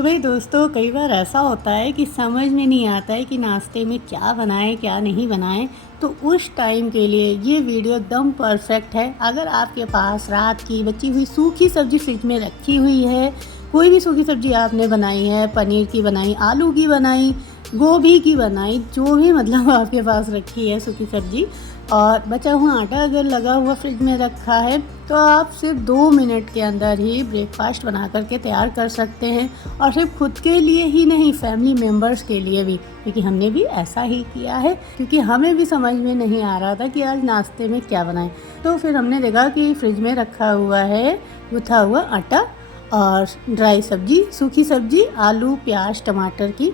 तो भाई दोस्तों, कई बार ऐसा होता है कि समझ में नहीं आता है कि नाश्ते में क्या बनाएं क्या नहीं बनाएं। तो उस टाइम के लिए ये वीडियो एकदम परफेक्ट है। अगर आपके पास रात की बची हुई सूखी सब्जी फ्रिज में रखी हुई है, कोई भी सूखी सब्जी आपने बनाई है, पनीर की बनाई, आलू की बनाई, गोभी की बनाई, जो भी मतलब आपके पास रखी है सूखी सब्जी, और बचा हुआ आटा अगर लगा हुआ फ्रिज में रखा है, तो आप सिर्फ 2 मिनट के अंदर ही ब्रेकफास्ट बना करके तैयार कर सकते हैं। और सिर्फ खुद के लिए ही नहीं, फैमिली मेम्बर्स के लिए भी, क्योंकि हमने भी ऐसा ही किया है। क्योंकि हमें भी समझ में नहीं आ रहा था कि आज नाश्ते में क्या बनाएं, तो फिर हमने देखा कि फ्रिज में रखा हुआ है गुथा हुआ आटा और ड्राई सब्जी, सूखी सब्जी, आलू, प्याज, टमाटर की।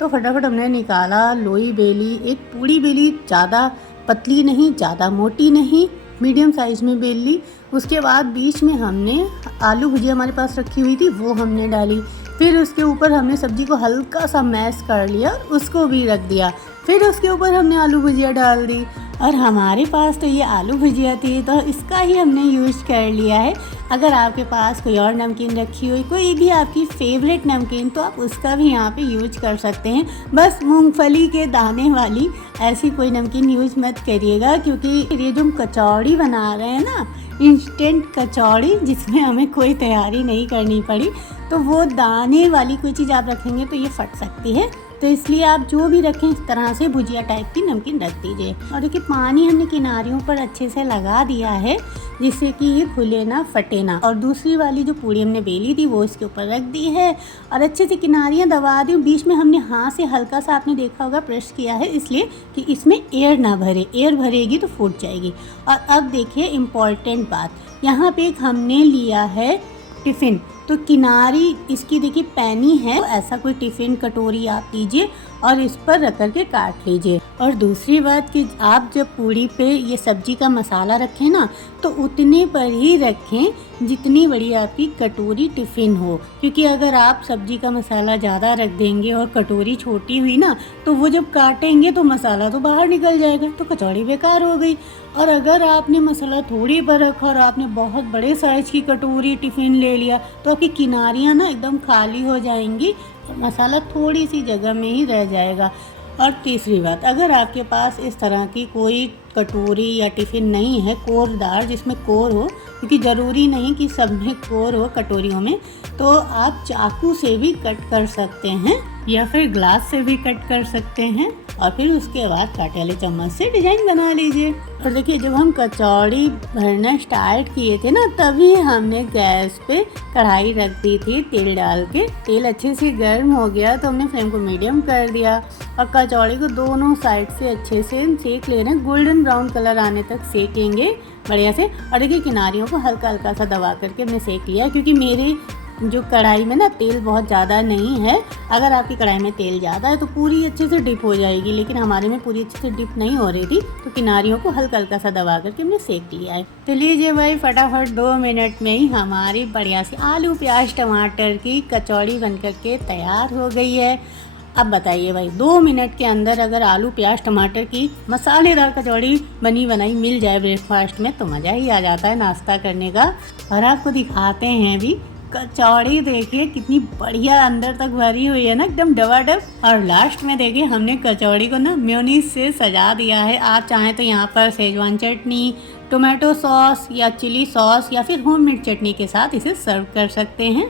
तो फटाफट हमने निकाला, लोई बेली, एक पूड़ी बेली, ज़्यादा पतली नहीं, ज़्यादा मोटी नहीं, मीडियम साइज़ में बेल ली। उसके बाद बीच में हमने आलू भुजिया हमारे पास रखी हुई थी, वो हमने डाली। फिर उसके ऊपर हमने सब्ज़ी को हल्का सा मैश कर लिया, उसको भी रख दिया। फिर उसके ऊपर हमने आलू भुजिया डाल दी, और हमारे पास तो ये आलू भुजिया थी, तो इसका ही हमने यूज़ कर लिया है। अगर आपके पास कोई और नमकीन रखी हुई, कोई भी आपकी फेवरेट नमकीन, तो आप उसका भी यहाँ पे यूज कर सकते हैं। बस मूंगफली के दाने वाली ऐसी कोई नमकीन यूज मत करिएगा, क्योंकि ये जो हम कचौड़ी बना रहे हैं ना, इंस्टेंट कचौड़ी, जिसमें हमें कोई तैयारी नहीं करनी पड़ी, तो वो दाने वाली कोई चीज़ आप रखेंगे तो ये फट सकती है। तो इसलिए आप जो भी रखें, इस तरह से भुजिया टाइप की नमकीन रख दीजिए। और देखिए, पानी हमने किनारियों पर अच्छे से लगा दिया है, जिससे कि ये खुले ना, फटे ना। और दूसरी वाली जो पूड़ी हमने बेली थी, वो इसके ऊपर रख दी है और अच्छे से किनारियाँ दबा दी। बीच में हमने हाथ से हल्का सा, आपने देखा होगा, प्रेस किया है, इसलिए कि इसमें एयर ना भरे। एयर भरेगी तो फूट जाएगी। और अब देखिए इम्पॉर्टेंट बात, यहाँ पे एक हमने लिया है टिफ़िन, तो किनारी इसकी देखिए पैनी है, तो ऐसा कोई टिफ़िन कटोरी आप लीजिए और इस पर रख कर के काट लीजिए। और दूसरी बात कि आप जब पूड़ी पे ये सब्जी का मसाला रखें ना, तो उतने पर ही रखें जितनी बड़ी आपकी कटोरी टिफ़िन हो। क्योंकि अगर आप सब्जी का मसाला ज़्यादा रख देंगे और कटोरी छोटी हुई ना, तो वो जब काटेंगे तो मसाला तो बाहर निकल जाएगा, तो कचौड़ी बेकार हो गई। और अगर आपने मसाला थोड़ी पर रखा और आपने बहुत बड़े साइज़ की कटोरी टिफ़िन ले लिया, तो आपकी किनारियाँ ना एकदम खाली हो जाएंगी, मसाला थोड़ी सी जगह में ही रह जाएगा। और तीसरी बात, अगर आपके पास इस तरह की कोई कटोरी या टिफ़िन नहीं है कोरदार, जिसमें कोर हो, क्योंकि ज़रूरी नहीं कि सब में कोर हो कटोरियों में, तो आप चाकू से भी कट कर सकते हैं या फिर ग्लास से भी कट कर सकते हैं। और फिर उसके बाद कांटे वाले चम्मच से डिज़ाइन बना लीजिए। और देखिए, जब हम कचौड़ी भरना स्टार्ट किए थे ना, तभी हमने गैस पे कढ़ाई रख दी थी तेल डाल के। तेल अच्छे से गर्म हो गया तो हमने फ्लेम को मीडियम कर दिया और कचौड़ी को दोनों साइड से अच्छे से सेक लेना, गोल्डन ब्राउन कलर आने तक सेकेंगे बढ़िया से। और देखिए, किनारियों को हल्का हल्का सा दबा करके हमने सेक लिया, क्योंकि मेरे जो कढ़ाई में ना तेल बहुत ज़्यादा नहीं है। अगर आपकी कढ़ाई में तेल ज़्यादा है तो पूरी अच्छे से डिप हो जाएगी, लेकिन हमारे में पूरी अच्छे से डिप नहीं हो रही थी, तो किनारियों को हल्का हल्का सा दबा करके हमने सेक लिया है। तो लीजिए भाई, फटाफट 2 मिनट में ही हमारी बढ़िया सी आलू, प्याज, टमाटर की कचौड़ी बन करके तैयार हो गई है। अब बताइए भाई, 2 मिनट के अंदर अगर आलू, प्याज, टमाटर की मसालेदार कचौड़ी बनी बनाई मिल जाए ब्रेकफास्ट में, तो मज़ा ही आ जाता है नाश्ता करने का। और आपको दिखाते हैं भी, कचौड़ी देखिए कितनी बढ़िया अंदर तक भरी हुई है ना, एकदम डबाडब। और लास्ट में देखिए, हमने कचौड़ी को ना मेयोनीज से सजा दिया है। आप चाहें तो यहाँ पर शेजवान चटनी, टोमेटो सॉस या चिली सॉस या फिर होममेड चटनी के साथ इसे सर्व कर सकते हैं।